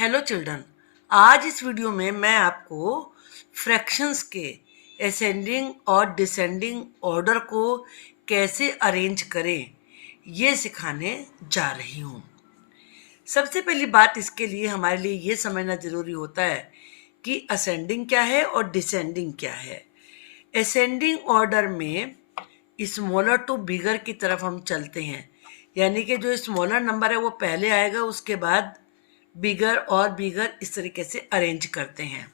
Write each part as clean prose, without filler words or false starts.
Hello children. आज इस video में मैं आपको फ्रैक्शंस के असेंडिंग और डिसेंडिंग ऑर्डर को कैसे अरेंज करें ये सिखाने जा रही हूँ। सबसे पहली बात इसके लिए हमारे लिए ये समझना ज़रूरी होता है कि असेंडिंग क्या है और डिसेंडिंग क्या है। असेंडिंग ऑर्डर में स्मॉलर टू बिगर की तरफ हम चलते हैं, यानी कि जो स्मॉलर नंबर है वो पहले आएगा, उसके बाद बिगर और बिगर, इस तरीके से अरेंज करते हैं।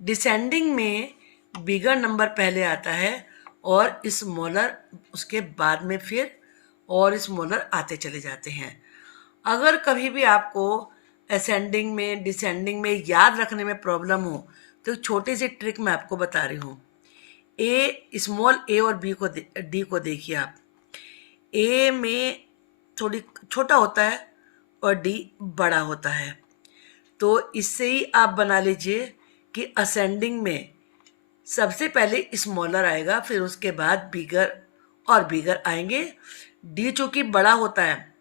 डिसेंडिंग में बिगर नंबर पहले आता है और स्मॉलर उसके बाद में, फिर और स्मॉलर आते चले जाते हैं। अगर कभी भी आपको असेंडिंग में डिसेंडिंग में याद रखने में प्रॉब्लम हो तो एक छोटी सी ट्रिक मैं आपको बता रही हूँ। स्मॉल ए और डी को देखिए आप। ए में थोड़ी छोटा होता है और डी बड़ा होता है, तो इससे ही आप बना लीजिए कि असेंडिंग में सबसे पहले स्मॉलर आएगा, फिर उसके बाद बिगर और बिगर आएंगे। डी चूँकि बड़ा होता है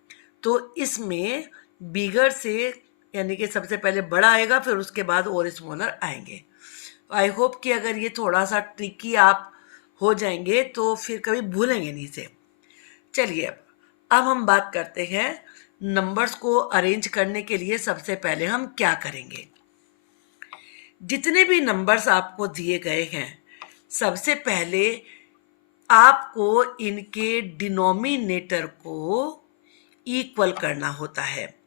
तो इसमें बिगर से, यानी कि सबसे पहले बड़ा आएगा, फिर उसके बाद और स्मॉलर आएंगे। आई होप कि अगर ये थोड़ा सा ट्रिकी आप हो जाएंगे तो फिर कभी भूलेंगे नहीं इसे। चलिए अब हम बात करते हैं नंबर्स को अरेंज करने के लिए सबसे पहले हम क्या करेंगे। जितने भी नंबर्स आपको दिए गए हैं, सबसे पहले आपको इनके डिनोमिनेटर को इक्वल करना होता है।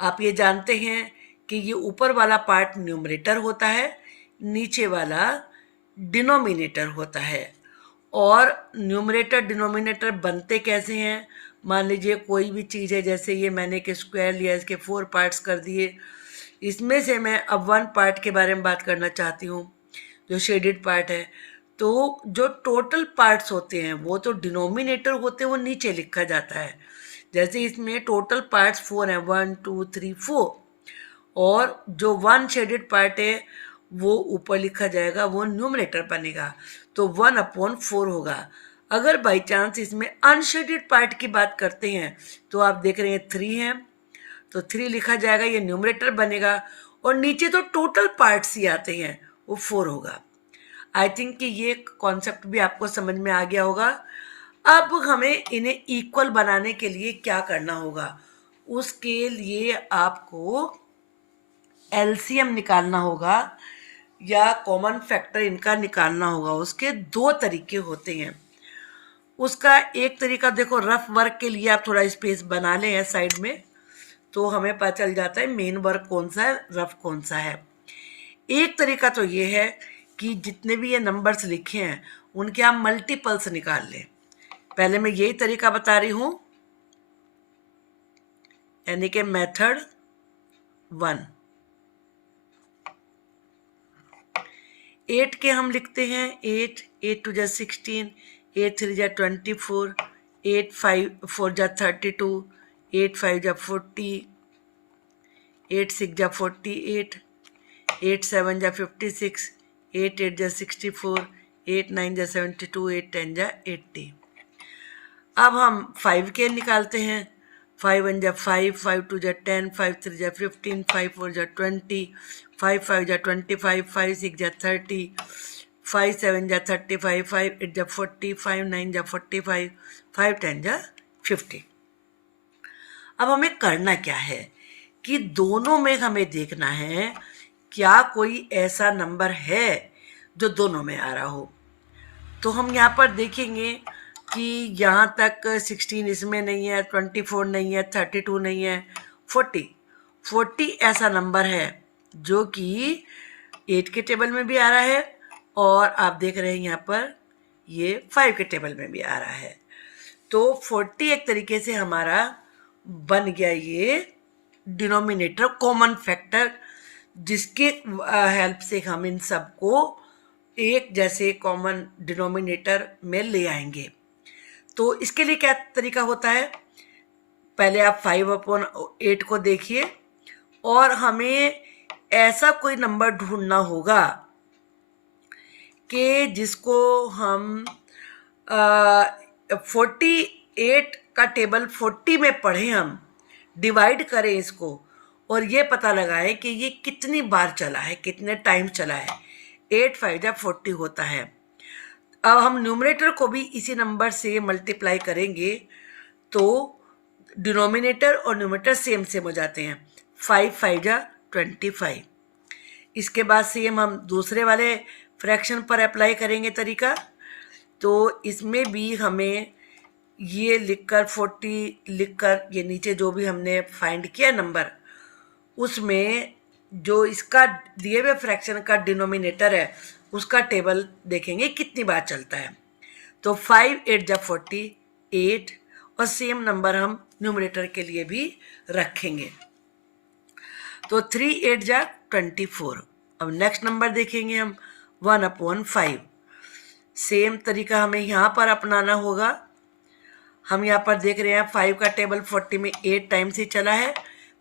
आप ये जानते हैं कि ये ऊपर वाला पार्ट न्यूमरेटर होता है, नीचे वाला डिनोमिनेटर होता है। और न्यूमरेटर डिनोमिनेटर बनते कैसे हैं? मान लीजिए कोई भी चीज़ है, जैसे ये मैंने एक स्क्वायर लिया, इसके 4 पार्ट्स कर दिए। इसमें से मैं अब 1 पार्ट के बारे में बात करना चाहती हूँ, जो शेडेड पार्ट है। तो जो टोटल पार्ट्स होते हैं वो तो डिनोमिनेटर होते हैं, वो नीचे लिखा जाता है। जैसे इसमें टोटल पार्ट्स 4 हैं, 1 2 3 4, और जो 1 शेडेड पार्ट है वो ऊपर लिखा जाएगा, वो न्यूमरेटर बनेगा, तो 1/4 होगा। अगर बाई चांस इसमें अनशेडेड पार्ट की बात करते हैं तो आप देख रहे हैं 3 है, तो 3 लिखा जाएगा, ये न्यूमरेटर बनेगा। और नीचे तो टोटल पार्ट्स ही आते हैं, वो 4 होगा। आई थिंक कि ये कॉन्सेप्ट भी आपको समझ में आ गया होगा। अब हमें इन्हें इक्वल बनाने के लिए क्या करना होगा? उसके लिए आपको एलसीएम निकालना होगा या कॉमन फैक्टर इनका निकालना होगा। उसके 2 तरीके होते हैं। उसका एक तरीका देखो, रफ वर्क के लिए आप थोड़ा स्पेस बना लें साइड में, तो हमें पता चल जाता है मेन वर्क कौन सा है, रफ कौन सा है। एक तरीका तो ये है कि जितने भी ये नंबर्स लिखे हैं उनके आप मल्टीपल्स निकाल लें। पहले मैं यही तरीका बता रही हूँ, यानी कि मेथड 1। 8 के हम लिखते हैं 8, 8 2 जा 16, 8 3 जा 24, 8 5 4 जा 32, 8 5 जा 40, 8 6 जा 48, 8 7 जा 56, 8 8 जा 64, 8 9 जा 72, 8 10 जा 80। अब हम 5 के निकालते हैं। 5 1 जा 5, 5 2 जा 10, 5 3 जा 15, 5 4 जा 20, 5 5 जा 25, 5 6 जा 30, 5 7 जा 35, 5 8 जा 40, 5 9 जा 45, 5 10 जा 50। अब हमें करना क्या है कि दोनों में हमें देखना है क्या कोई ऐसा नंबर है जो दोनों में आ रहा हो। तो हम यहाँ पर देखेंगे कि यहाँ तक 16 इसमें नहीं है, 24 नहीं है, 32 नहीं है, 40 ऐसा नंबर है जो कि 8 के टेबल में भी आ रहा है, और आप देख रहे हैं यहाँ पर ये 5 के टेबल में भी आ रहा है। तो 40 एक तरीके से हमारा बन गया ये डिनोमिनेटर, कॉमन फैक्टर, जिसके हेल्प से हम इन सबको एक जैसे कॉमन डिनोमिनेटर में ले आएंगे। तो इसके लिए क्या तरीका होता है? पहले आप 5/8 को देखिए, और हमें ऐसा कोई नंबर ढूंढना होगा कि जिसको हम 48 का टेबल 40 में पढ़ें, हम डिवाइड करें इसको, और ये पता लगाएं कि ये कितनी बार चला है, कितने टाइम चला है। 8 5 जा 40 होता है। अब हम न्यूमरेटर को भी इसी नंबर से मल्टीप्लाई करेंगे तो डिनोमिनेटर और न्यूमरेटर सेम सेम हो जाते हैं। 5 5 जा 25। इसके बाद सेम हम दूसरे वाले फ्रैक्शन पर अप्लाई करेंगे तरीका। तो इसमें भी हमें ये लिखकर 40 लिखकर ये नीचे जो भी हमने फाइंड किया नंबर, उसमें जो इसका दिए हुए फ्रैक्शन का डिनोमिनेटर है उसका टेबल देखेंगे कितनी बार चलता है। तो 5 8 जा 48 और सेम नंबर हम न्यूमरेटर के लिए भी रखेंगे। तो 3 8 जा 24। अब नेक्स्ट नंबर देखेंगे हम 1/5। सेम तरीका हमें यहाँ पर अपनाना होगा। हम यहाँ पर देख रहे हैं 5 का टेबल 40 में 8 टाइम से चला है,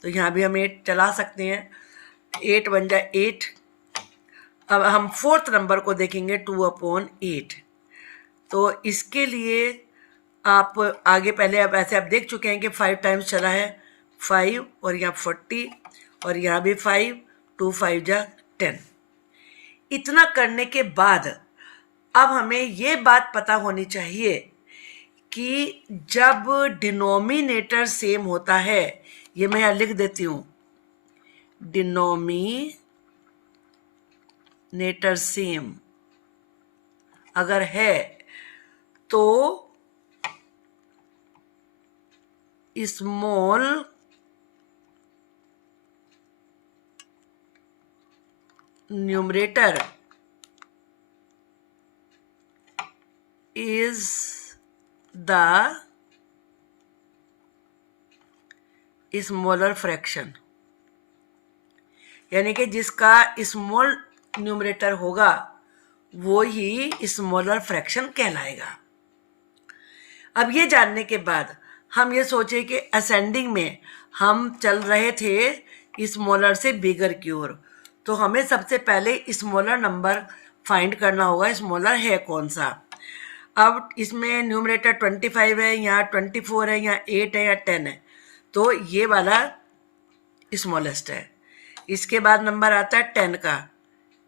तो यहाँ भी हम 8 चला सकते हैं। 8 1 जा 8। अब हम फोर्थ नंबर को देखेंगे 2/8। तो इसके लिए आप आगे पहले अब ऐसे आप देख चुके हैं कि 5 टाइम्स चला है 5 और यहाँ 40 और यहाँ भी 5, 2 5 जा 10। इतना करने के बाद अब हमें ये बात पता होनी चाहिए कि जब डिनोमिनेटर सेम होता है, ये मैं यहाँ लिख देती हूँ, डिनोमिनेटर सेम अगर है तो small numerator is the smaller fraction, यानी कि जिसका स्मॉल न्यूमरेटर होगा वो ही स्मॉलर फ्रैक्शन कहलाएगा। अब ये जानने के बाद हम ये सोचे कि असेंडिंग में हम चल रहे थे स्मॉलर से बिगर की ओर, तो हमें सबसे पहले स्मॉलर नंबर फाइंड करना होगा, स्मॉलर है कौन सा। अब इसमें न्यूमरेटर 25 है, यहाँ 24 है, यहाँ 8 है, यहाँ 10 है, तो ये वाला स्मॉलेस्ट है। इसके बाद नंबर आता है 10 का,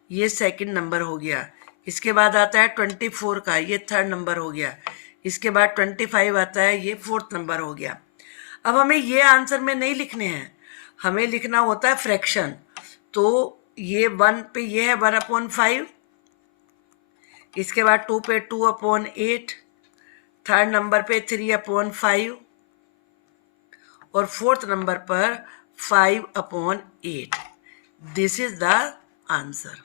ये सेकंड नंबर हो गया। इसके बाद आता है 24 का, ये थर्ड नंबर हो गया। इसके बाद 25 आता है, ये फोर्थ नंबर हो गया। अब हमें ये आंसर में नहीं लिखने हैं, हमें लिखना होता है फ्रैक्शन। तो ये 1 पे ये है 1/5, इसके बाद 2 पे 2/8, थर्ड नंबर पे 3/5 और फोर्थ नंबर पर 5/8। This is the answer.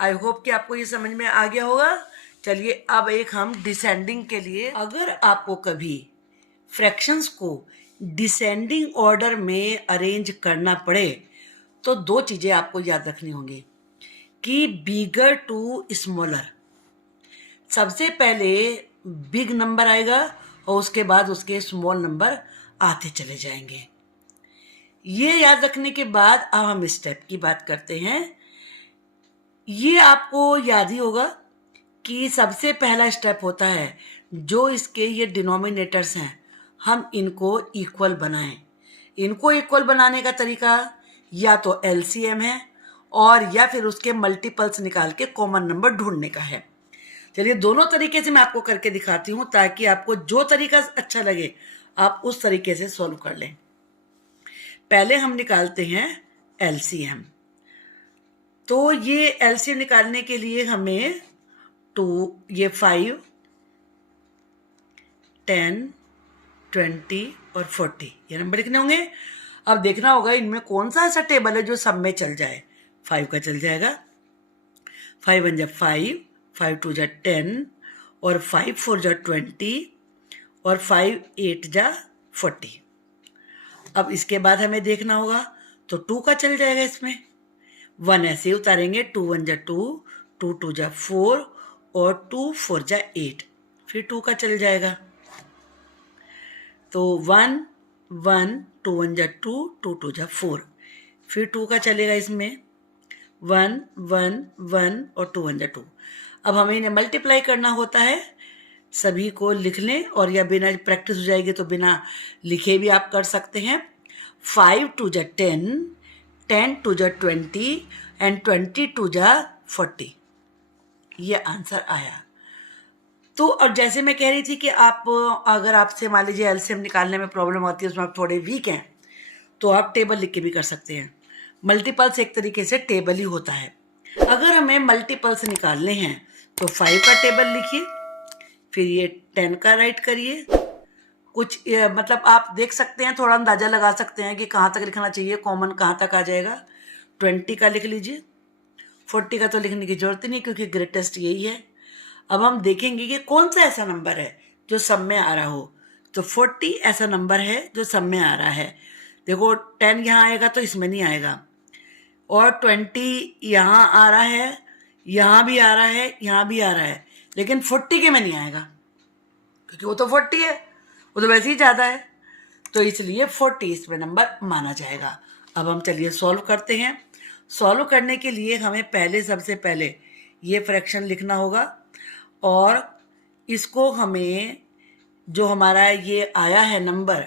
I hope कि आपको ये समझ में आ गया होगा। चलिए अब एक हम डिसेंडिंग के लिए, अगर आपको कभी फ्रैक्शंस को डिसेंडिंग ऑर्डर में अरेंज करना पड़े तो 2 चीज़ें आपको याद रखनी होंगी कि बिगर टू स्मॉलर, सबसे पहले बिग नंबर आएगा और उसके बाद उसके स्मॉल नंबर आते चले जाएंगे। ये याद रखने के बाद अब हम स्टेप की बात करते हैं। ये आपको याद ही होगा कि सबसे पहला स्टेप होता है जो इसके ये डिनोमिनेटर्स हैं, हम इनको इक्वल बनाएं। इनको इक्वल बनाने का तरीका या तो एलसीएम है और या फिर उसके मल्टीपल्स निकाल के कॉमन नंबर ढूंढने का है। चलिए दोनों तरीके से मैं आपको करके दिखाती हूँ ताकि आपको जो तरीका अच्छा लगे आप उस तरीके से सॉल्व कर लें। पहले हम निकालते हैं एलसीएम। तो ये एलसीएम निकालने के लिए हमें 2, ये 5, 10, 20 और 40 ये नंबर लिखने होंगे। अब देखना होगा इनमें कौन सा ऐसा टेबल है जो सब में चल जाए। 5 का चल जाएगा, 5 1 जा 5, 5 2 जा 10 और 5 4 जा 20 और 5 8 जा 40। अब इसके बाद हमें देखना होगा तो 2 का चल जाएगा, इसमें 1 ऐसे उतारेंगे, 2 1 जा 2, 2 2 जा 4 और 2 4 जा 8, फिर 2 का चल जाएगा। तो 1 1, 2 1 जा 2, 2 2 जा 4, फिर 2 का चलेगा इसमें 1 1 1 और 2 1 जा 2। अब हमें इन्हें मल्टीप्लाई करना होता है, सभी को लिख लें और या बिना प्रैक्टिस हो जाएगी तो बिना लिखे भी आप कर सकते हैं। 5 टू जा 10, 10 टू जा 20 एंड 20 टू जा 40। ये आंसर आया। तो और जैसे मैं कह रही थी कि आप अगर आपसे मान लीजिए एलसीएम निकालने में प्रॉब्लम आती है, उसमें आप थोड़े वीक हैं, तो आप टेबल लिख के भी कर सकते हैं। मल्टीपल्स एक तरीके से टेबल ही होता है। अगर हमें मल्टीपल्स निकालने हैं तो 5 का टेबल लिखिए, फिर ये 10 का राइट करिए। कुछ मतलब आप देख सकते हैं, थोड़ा अंदाज़ा लगा सकते हैं कि कहाँ तक लिखना चाहिए, कॉमन कहाँ तक आ जाएगा। 20 का लिख लीजिए, 40 का तो लिखने की जरूरत ही नहीं क्योंकि ग्रेटेस्ट यही है। अब हम देखेंगे कि कौन सा ऐसा नंबर है जो सब में आ रहा हो। तो 40 ऐसा नंबर है जो सब में आ रहा है। देखो 10 यहाँ आएगा तो इसमें नहीं आएगा, और 20 यहाँ आ रहा है, यहाँ भी आ रहा है, यहाँ भी आ रहा है, लेकिन 40 के में नहीं आएगा क्योंकि वो तो 40 है, वो तो वैसे ही ज़्यादा है, तो इसलिए 40 इसमें नंबर माना जाएगा। अब हम चलिए सॉल्व करते हैं। सॉल्व करने के लिए हमें सबसे पहले ये फ्रैक्शन लिखना होगा, और इसको हमें जो हमारा ये आया है नंबर,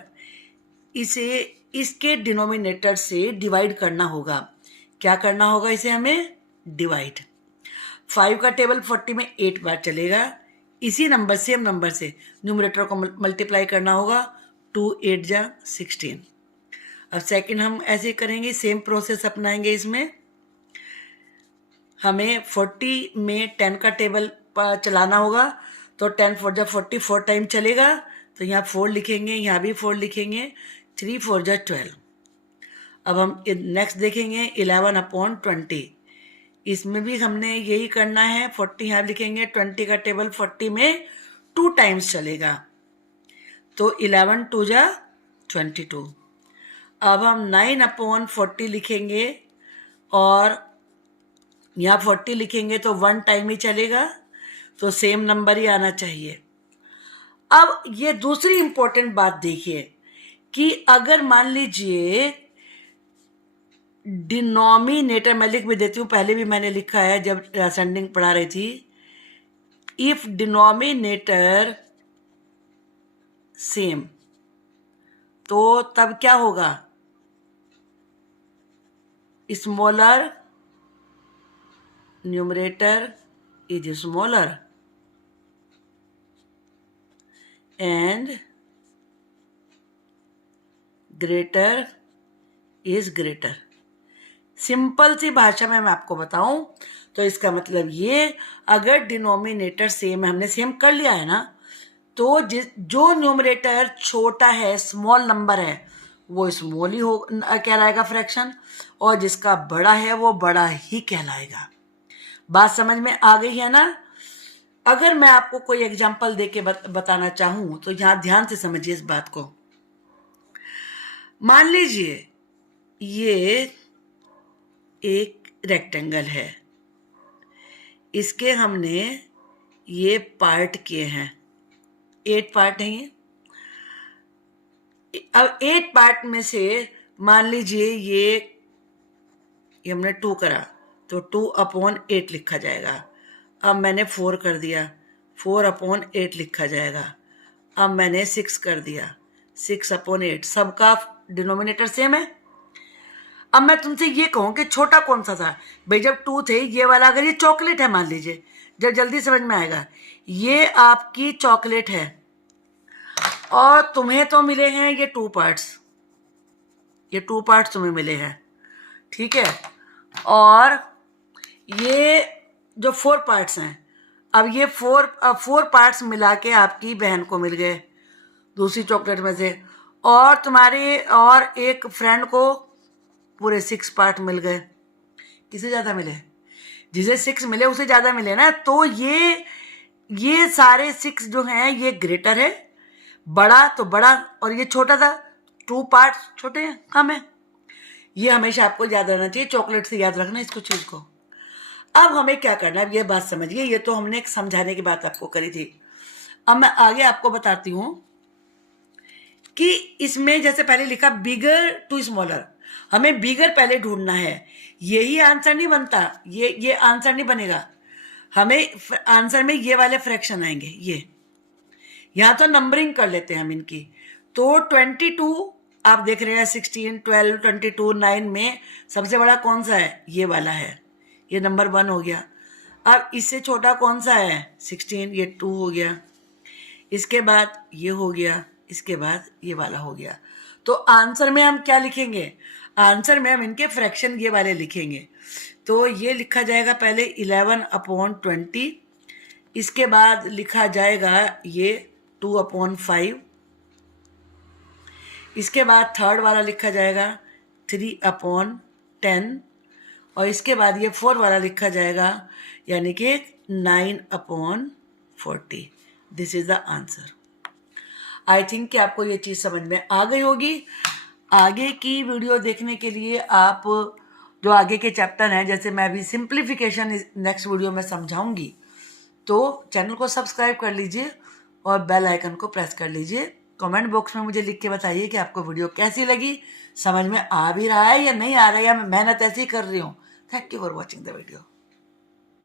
इसे इसके डिनोमिनेटर से डिवाइड करना होगा। क्या करना होगा? इसे हमें डिवाइड। 5 का टेबल 40 में 8 बार चलेगा। इसी नंबर सेम नंबर से न्यूमरेटर को मल्टीप्लाई करना होगा। 2 8 जा 16। अब सेकंड हम ऐसे करेंगे, सेम प्रोसेस अपनाएंगे। इसमें हमें 40 में 10 का टेबल चलाना होगा, तो 10 4 जा 40 4 टाइम चलेगा, तो यहाँ 4 लिखेंगे, यहाँ भी 4 लिखेंगे। 3 4 जा 12। अब हम नेक्स्ट देखेंगे 11/20। इसमें भी हमने यही करना है। 40 यहाँ लिखेंगे, 20 का टेबल 40 में 2 टाइम्स चलेगा, तो 11 2 जा 22। अब हम 9/40 लिखेंगे, और यहाँ 40 लिखेंगे तो 1 टाइम ही चलेगा, तो सेम नंबर ही आना चाहिए। अब ये दूसरी इंपॉर्टेंट बात देखिए कि अगर मान लीजिए डिनोमिनेटर, मैं लिख भी देती हूँ, पहले भी मैंने लिखा है जब असेंडिंग पढ़ा रही थी। इफ डिनोमिनेटर सेम, तो तब क्या होगा? Smaller numerator is smaller and greater is greater. Simple सी भाषा में मैं आपको बताऊं तो इसका मतलब ये, अगर डिनोमिनेटर सेम है, हमने सेम कर लिया है ना, तो जो न्यूमरेटर छोटा है, स्मॉल नंबर है, वो स्मॉल ही कहलाएगा फ्रैक्शन, और जिसका बड़ा है वो बड़ा ही कहलाएगा। बात समझ में आ गई है ना? अगर मैं आपको कोई एग्जांपल देके बताना चाहूं तो यहां ध्यान से समझिए इस बात को। मान लीजिए ये एक रेक्टेंगल है, इसके हमने ये पार्ट किए हैं, 8 पार्ट हैं ये। अब 8 पार्ट में से मान लीजिए ये हमने 2 करा, तो 2/8 लिखा जाएगा। अब मैंने 4 कर दिया, 4/8 लिखा जाएगा। अब मैंने 6 कर दिया, 6/8। सबका डिनोमिनेटर सेम है। अब मैं तुमसे ये कहूँ कि छोटा कौन सा था भाई? जब 2 थे, ये वाला अगर ये चॉकलेट है मान लीजिए, जब जल्दी समझ में आएगा, ये आपकी चॉकलेट है और तुम्हें तो मिले हैं ये 2 पार्ट्स, ये 2 पार्ट्स तुम्हें मिले हैं, ठीक है। और ये जो 4 पार्ट्स हैं, अब ये 4 पार्ट्स मिला के आपकी बहन को मिल गए दूसरी चॉकलेट में से, और तुम्हारे और एक फ्रेंड को पूरे 6 पार्ट मिल गए। किसे ज़्यादा मिले? जिसे 6 मिले उसे ज़्यादा मिले ना। तो ये सारे 6 जो हैं ये ग्रेटर है, बड़ा तो बड़ा, और ये छोटा था, 2 पार्ट छोटे हैं, कम है। ये हमेशा आपको याद रहना चाहिए, चॉकलेट से याद रखना इसको, चीज़ को। अब हमें क्या करना है, अब ये बात समझिए, ये तो हमने एक समझाने की बात आपको करी थी। अब मैं आगे आपको बताती हूँ कि इसमें जैसे पहले लिखा बिगर टू स्मॉलर, हमें बिगर पहले ढूंढना है। यही आंसर नहीं बनता, ये आंसर नहीं बनेगा। हमें आंसर में ये वाले फ्रैक्शन आएंगे। ये यहाँ तो नंबरिंग कर लेते हैं हम इनकी। तो 22 आप देख रहे हैं 16, 12, 22, 9 में सबसे बड़ा कौन सा है? ये वाला है, ये नंबर 1 हो गया। अब इससे छोटा कौन सा है? 16, ये 2 हो गया। इसके बाद ये हो गया, इसके बाद ये वाला हो गया। तो आंसर में हम क्या लिखेंगे? आंसर में हम इनके फ्रैक्शन ये वाले लिखेंगे। तो ये लिखा जाएगा पहले 11/20, इसके बाद लिखा जाएगा ये 2/5, इसके बाद थर्ड वाला लिखा जाएगा 3/10, और इसके बाद ये 4 वाला लिखा जाएगा यानी कि 9/40। This is the answer. I think कि आपको ये चीज़ समझ में आ गई होगी। आगे की वीडियो देखने के लिए आप जो आगे के चैप्टर हैं, जैसे मैं अभी सिंप्लीफिकेशन नेक्स्ट वीडियो में समझाऊंगी, तो चैनल को सब्सक्राइब कर लीजिए और बेल आइकन को प्रेस कर लीजिए। कमेंट बॉक्स में मुझे लिख के बताइए कि आपको वीडियो कैसी लगी, समझ में आ भी रहा है या नहीं आ रहा है, या मैं मेहनत ऐसी कर रही हूँ। Thank you for watching the video.